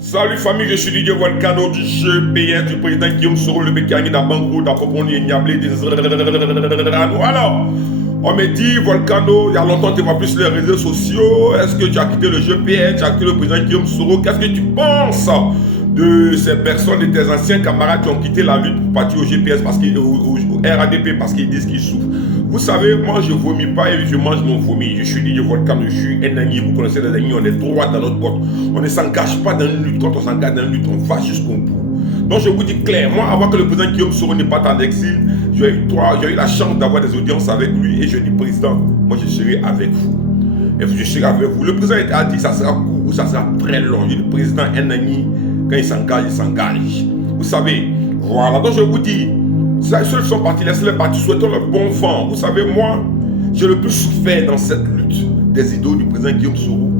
Salut famille, je suis Didier Volcano du GPS du président Guillaume Soro, le Bécani d'Abango, d'Apoponi et Niablé, des alors, on me dit Volcano, il y a longtemps tu ne vois plus sur les réseaux sociaux, est-ce que tu as quitté le GPS, tu as quitté le président Guillaume Soro, qu'est-ce que tu penses de ces personnes, de tes anciens camarades qui ont quitté la lutte pour partir au GPS parce qu'ils, au RADP parce qu'ils disent qu'ils souffrent. Vous savez, moi je vomis pas et je mange mon vomi. Je suis Didier Volcano, je suis un ami, vous connaissez les amis, on est droit dans notre botte. On ne s'engage pas dans une lutte, quand on s'engage dans une lutte, on va jusqu'au bout. Donc je vous dis clair, moi avant que le président Guillaume Soro ne parte en exil, j'ai eu la chance d'avoir des audiences avec lui et je dis président, moi je serai avec vous. Et je serai avec vous. Le président a dit ça sera court ou ça sera très long. Le président est un ami. Quand il s'engage, il s'engage. Vous savez, voilà. Donc je vous dis, ceux qui sont partis, laissez-les partir, souhaitons le bon vent. Vous savez, moi, j'ai le plus souffert dans cette lutte des idoles du président Guillaume Soro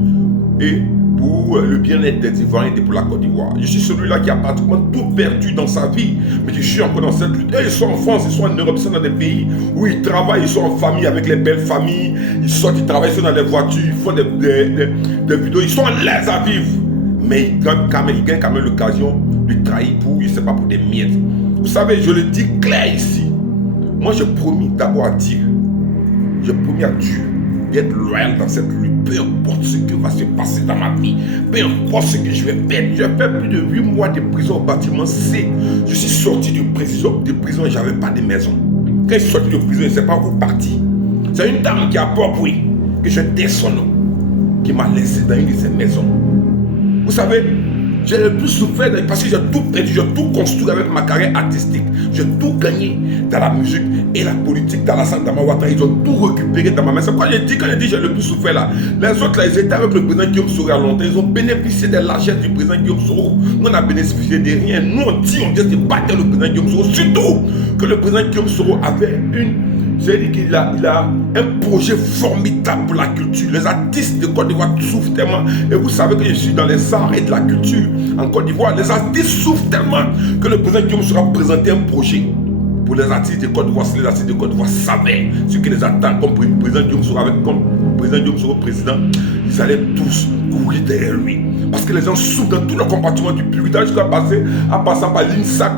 et pour le bien-être des Ivoiriens et pour la Côte d'Ivoire. Je suis celui-là qui a pratiquement tout perdu dans sa vie, mais je suis encore dans cette lutte. Et ils sont en France, ils sont en Europe, ils sont dans des pays où ils travaillent, ils sont en famille avec les belles familles, ils sortent, ils travaillent, ils sont dans les voitures, ils font des vidéos, ils sont en l'aise à vivre. Mais il gagne quand même l'occasion de trahir pour, je ne sais pas, pour des miettes. Vous savez, je le dis clair ici. Moi, je promis d'abord à Dieu. Je promis à Dieu d'être loyal dans cette lutte. Peu importe ce qui va se passer dans ma vie. Peu importe ce que je vais perdre. J'ai fait plus de 8 mois de prison au bâtiment C. Je suis sorti de prison et je n'avais pas de maison. Quand je suis sorti de prison, je ne sais pas où partir. C'est une dame qui a approprié que je tais son nom, qui m'a laissé dans une de ses maisons. Vous savez, j'ai le plus souffert parce que j'ai tout perdu, j'ai tout construit avec ma carrière artistique. J'ai tout gagné dans la musique et la politique, dans la santé, dans ma Ouattara. Ils ont tout récupéré dans ma main. C'est pourquoi j'ai dit, quand j'ai dit j'ai le plus souffert là, les autres là, ils étaient avec le président Guillaume Soro à longtemps. Ils ont bénéficié des largesses du président Guillaume Soro. Nous, on a bénéficié de rien. Nous, on dit de battre le président Guillaume Soro. Surtout que le président Guillaume Soro avait j'ai dit qu'il a un projet formidable pour la culture. Les artistes de Côte d'Ivoire souffrent tellement. Et vous savez que je suis dans les arts et de la culture en Côte d'Ivoire. Les artistes souffrent tellement que le président Guillaume Soro a présenté un projet pour les artistes de Côte d'Ivoire. Si les artistes de Côte d'Ivoire savaient ce qui les attend comme président Guillaume Soro, comme président Guillaume Soro président, ils allaient tous courir derrière lui. Parce que les gens souffrent dans tout le compartiment du public, jusqu'à passer en passant par l'INSAC,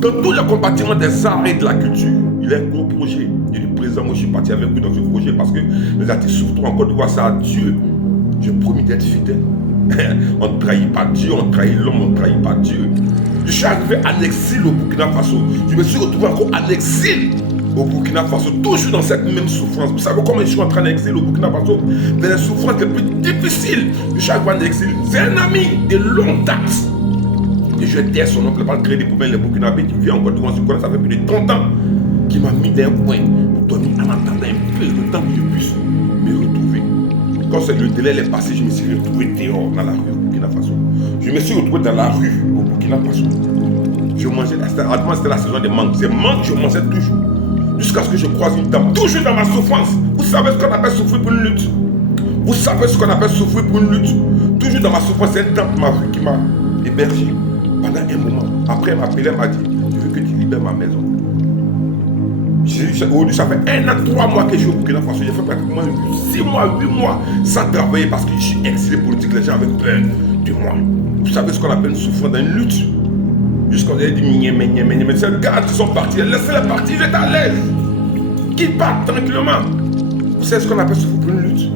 dans tout le compartiment des arts et de la culture. Il a un gros projet. Il est président, moi je suis parti avec lui dans ce projet parce que les artistes souffrent trop en Côte d'Ivoire, c'est à Dieu. J'ai promis d'être fidèle. On ne trahit pas Dieu, on trahit l'homme, on ne trahit pas Dieu. Je suis arrivé en exil au Burkina Faso. Je me suis retrouvé encore en exil au Burkina Faso, toujours dans cette même souffrance. Vous savez comment je suis entré en exil au Burkina Faso? Dans les souffrances les plus difficiles. Je suis arrivé en exil. C'est un ami de longue date. Et je tais son oncle par le crédit pour les Burkinabés qui vient en Côte d'Ivoire, ça fait plus de 30 ans, qui m'a mis d'un point pour donner en attendant un peu le temps que je puisse me retrouver. Quand le délai est passé, je me suis retrouvé dehors dans la rue au Burkina Faso. Je me suis retrouvé dans la rue au Burkina Faso. Je mangeais, avant c'était la saison des mangues. Ces mangues, je mangeais toujours. Jusqu'à ce que je croise une dame, toujours dans ma souffrance. Vous savez ce qu'on appelle souffrir pour une lutte. Vous savez ce qu'on appelle souffrir pour une lutte. Toujours dans ma souffrance, c'est une dame qui m'a hébergé pendant un moment. Après, elle m'a appelé, elle m'a dit, je veux que tu libères ma maison. Ça fait 1 an, 3 mois que je suis au Burkina Faso. J'ai fait pratiquement 6 mois, 8 mois sans travailler parce que je suis exilé politique. Les gens avaient peur de moi. Vous savez ce qu'on appelle une souffrance dans une lutte. Jusqu'à ce qu'on ait dit, mais ces gars qui sont partis, laissez-les partir, ils étaient à l'aise. Qu'ils partent tranquillement. Vous savez ce qu'on appelle souffrir pour une lutte?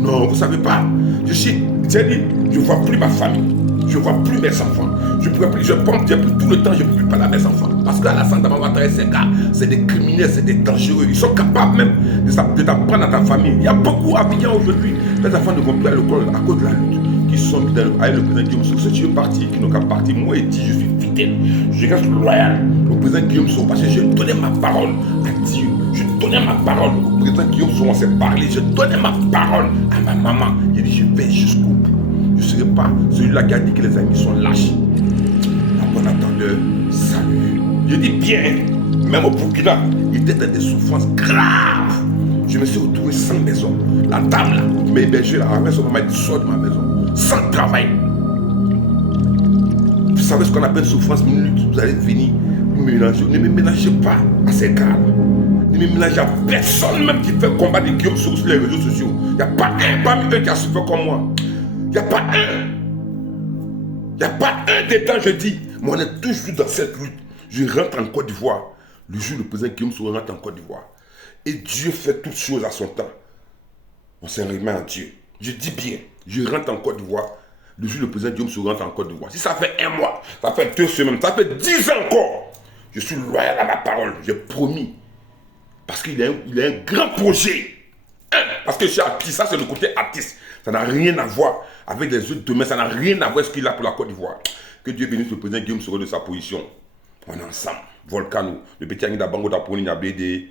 Non, vous ne savez pas. J'ai dit, je ne vois plus ma famille. Je ne vois plus mes enfants. Je ne pourrais plus, j'ai plus tout le temps, je ne peux plus parler à mes enfants. Parce qu'à la santé, ces gars, c'est des criminels, c'est des dangereux. Ils sont capables même de t'apprendre à ta famille. Il y a beaucoup d'Abidjan aujourd'hui. Les enfants ne vont plus à l'école à cause de la lutte. Qui sont avec le président Guillaume Soro. Si tu veux partir, qui n'ont qu'à partir, moi, je suis fidèle. Je reste loyal au président Guillaume Soro parce que je donnais ma parole à Dieu. Je donnais ma parole au président Guillaume Soro. On s'est parlé. Je donnais ma parole à ma maman. J'ai dit, je vais jusqu'au bout. Je ne serai pas celui-là qui a dit que les amis sont lâches. À bon attendeur, salut. Je dis bien, même au Burkina, il était dans des souffrances graves. Je me suis retrouvé sans maison. La dame là, qui m'a hébergé là, m'a dit, sors de ma maison. Sans travail. Vous savez ce qu'on appelle souffrance minute. Vous allez venir me mélanger. Ne me mélangez pas à ces gars. Ne me mélangez à personne même qui fait combat de Guillaume Soro sur les réseaux sociaux. Il n'y a pas un parmi eux qui a souffert comme moi. Il n'y a pas un. Il n'y a pas un des temps, je dis, mais on est toujours dans cette lutte. Je rentre en Côte d'Ivoire. Le jour où le président Guillaume Soro rentre en Côte d'Ivoire. Et Dieu fait toutes choses à son temps. On s'en remet en Dieu. Je dis bien, je rentre en Côte d'Ivoire. Le jour où le président Guillaume Soro rentre en Côte d'Ivoire. Si ça fait 1 mois, ça fait 2 semaines, ça fait 10 ans encore. Je suis loyal à ma parole. J'ai promis. Parce qu'il a un grand projet. Parce que je suis artiste, ça c'est le côté artiste. Ça n'a rien à voir avec les autres domaines, ça n'a rien à voir avec ce qu'il a pour la Côte d'Ivoire. Que Dieu bénisse le président Guillaume Soro de sa position. On est ensemble. Volcano, le petit Agni Dabango d'Aponi Niablé des